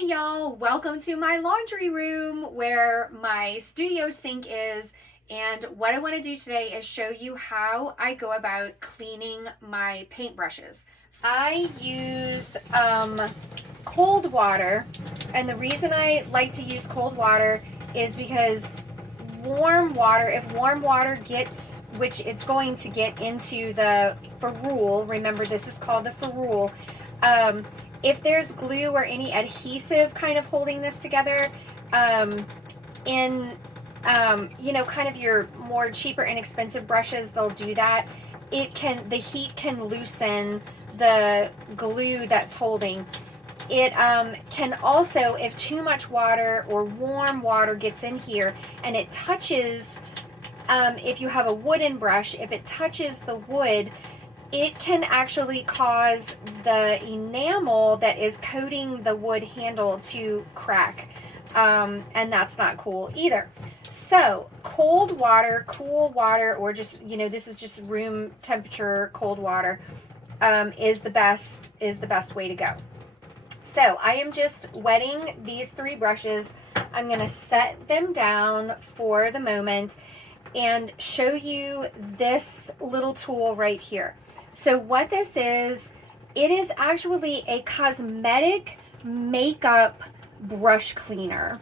Hey y'all, welcome to my laundry room where my studio sink is. And what I want to do today is show you how I go about cleaning my paintbrushes. I use cold water, and the reason I like to use cold water is because warm water, if warm water gets, which it's going to get into the ferrule, remember this is called the ferrule, if there's glue or any adhesive kind of holding this together, in kind of your more cheaper, inexpensive brushes, they'll do that. The heat can loosen the glue that's holding. It can also, if too much water or warm water gets in here and it touches, if you have a wooden brush, if it touches the wood, it can actually cause the enamel that is coating the wood handle to crack, and that's not cool either. So cold water, cool water, or just, this is just room temperature cold water, is the best way to go. So I am just wetting these three brushes. I'm going to set them down for the moment and show you this little tool right here. So what this is, it is actually a cosmetic makeup brush cleaner.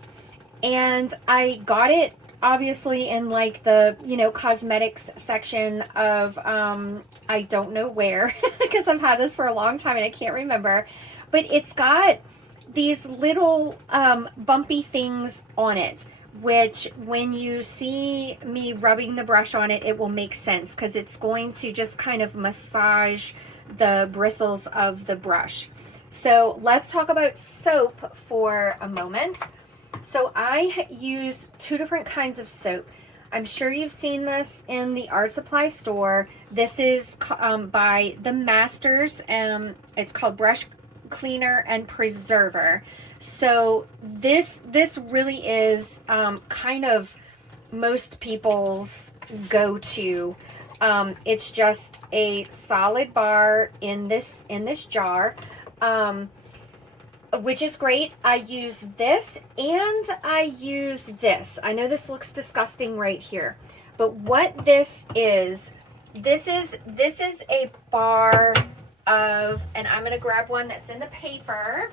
And I got it obviously in like the, cosmetics section of, I don't know where, because I've had this for a long time and I can't remember. But it's got these little bumpy things on it, which when you see me rubbing the brush on it, it will make sense because it's going to just kind of massage the bristles of the brush. So let's talk about soap for a moment. So I use two different kinds of soap. I'm sure you've seen this in the art supply store. This is by the Masters, and it's called Brush Cleaner and Preserver. So this really is kind of most people's go-to. It's just a solid bar in this jar, which is great. I use this and I use this. I know this looks disgusting right here, but what this is a bar of, and I'm going to grab one that's in the paper.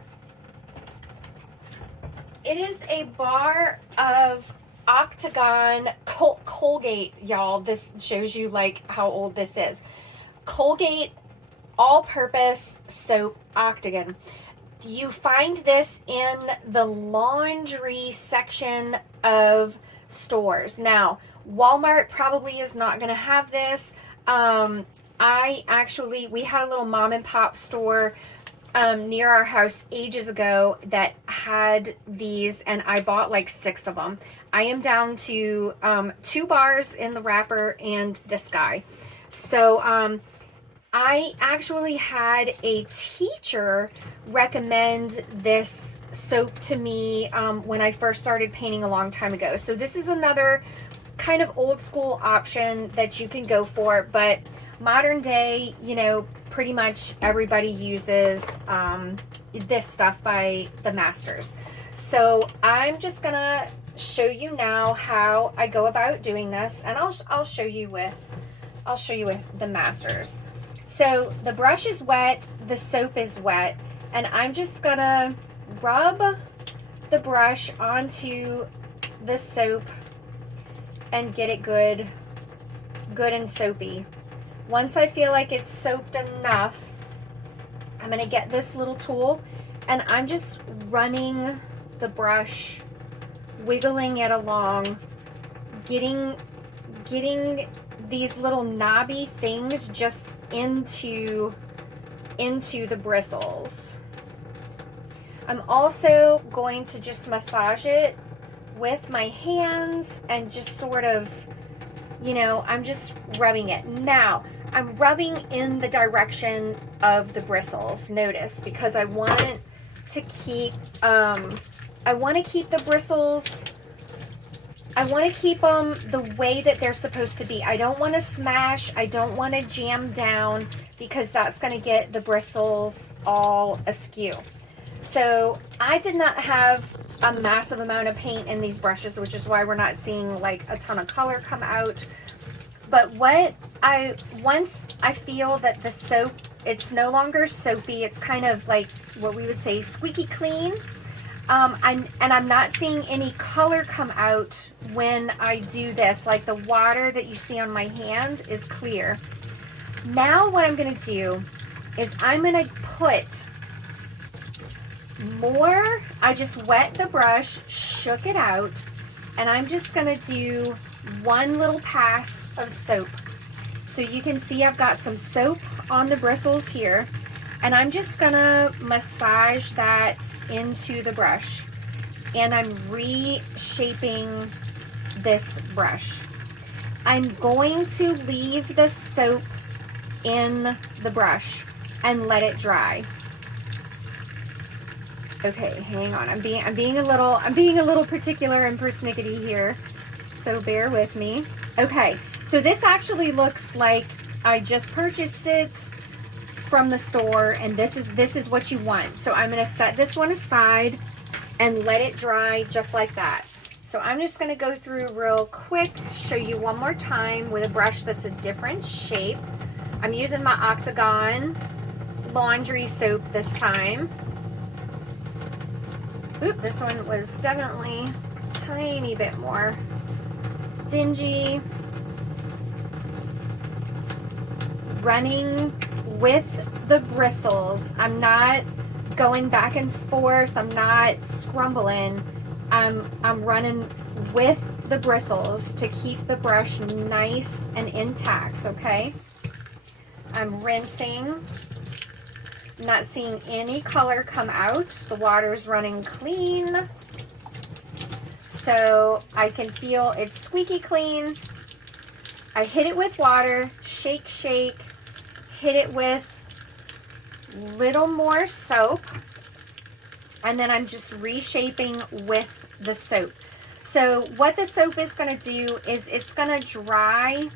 It is a bar of Octagon Colgate, y'all. This shows you like how old this is. Colgate all-purpose soap, Octagon. You find this in the laundry section of stores. Now, Walmart probably is not going to have this. We had a little mom and pop store near our house ages ago that had these, and I bought like 6 of them. I am down to 2 bars in the wrapper and this guy. So I actually had a teacher recommend this soap to me when I first started painting a long time ago. So this is another kind of old school option that you can go for, but modern day, pretty much everybody uses this stuff by the Masters. So I'm just gonna show you now how I go about doing this, and I'll show you with the Masters. So the brush is wet, the soap is wet, and I'm just gonna rub the brush onto the soap and get it good and soapy. Once I feel like it's soaked enough, I'm going to get this little tool and I'm just running the brush, wiggling it along, getting these little knobby things just into the bristles. I'm also going to just massage it with my hands and just sort of, I'm just rubbing it. Now, I'm rubbing in the direction of the bristles, notice, because I want to keep the bristles, I want to keep them the way that they're supposed to be. I don't want to smash, I don't want to jam down, because that's going to get the bristles all askew. So I did not have a massive amount of paint in these brushes, which is why we're not seeing like a ton of color come out. But once I feel that the soap, it's no longer soapy, it's kind of like what we would say squeaky clean. I'm not seeing any color come out when I do this. Like the water that you see on my hand is clear. Now what I'm going to do is I'm going to put more, I just wet the brush, shook it out, and I'm just going to do one little pass of soap. So you can see I've got some soap on the bristles here, and I'm just going to massage that into the brush. And I'm reshaping this brush. I'm going to leave the soap in the brush and let it dry. Okay, hang on. I'm being a little particular and persnickety here, so bear with me. Okay, so this actually looks like I just purchased it from the store, and this is what you want. So I'm going to set this one aside and let it dry just like that. So I'm just going to go through real quick, show you one more time with a brush that's a different shape. I'm using my Octagon laundry soap this time. Oop, this one was definitely a tiny bit more dingy. Running with the bristles. I'm not going back and forth. I'm not scrumbling. I'm running with the bristles to keep the brush nice and intact, okay? I'm rinsing. Not seeing any color come out. The water's running clean. So I can feel it's squeaky clean. I hit it with water, shake, shake, hit it with little more soap, and then I'm just reshaping with the soap. So what the soap is going to do is it's going to dry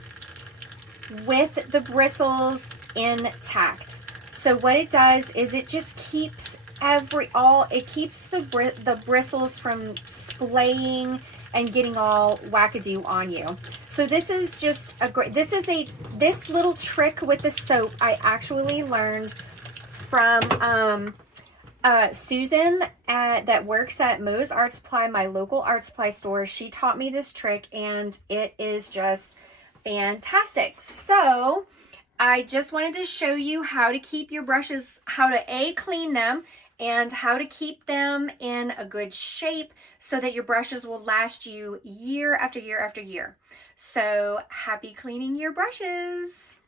with the bristles intact. So what it does is it just keeps it keeps the bristles from splaying and getting all wackadoo on you. So this is just a great, this little trick with the soap I actually learned from Susan that works at Moe's Art Supply, my local art supply store. She taught me this trick and it is just fantastic. So I just wanted to show you how to keep your brushes, how to clean them, and how to keep them in a good shape so that your brushes will last you year after year after year. So happy cleaning your brushes.